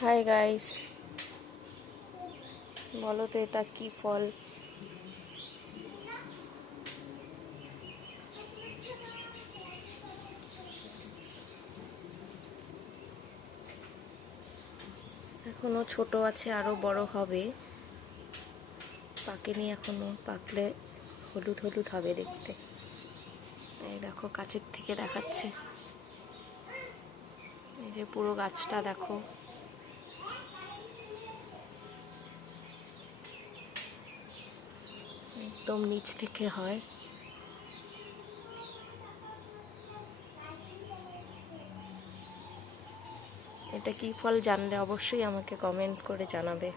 Hi guys, বলো তো এটা কি ফল? এখনো ছোট আছে, আরো বড় হবে, পাকেনি এখনো। পাকলে হলুদ হলুদ হবে দেখতে। এই দেখো, কাছের থেকে দেখাচ্ছে, এই যে পুরো গাছটা দেখো। একদম নিচ থেকে হয়। এটা কি ফল জানলে অবশ্যই আমাকে কমেন্ট করে জানাবে।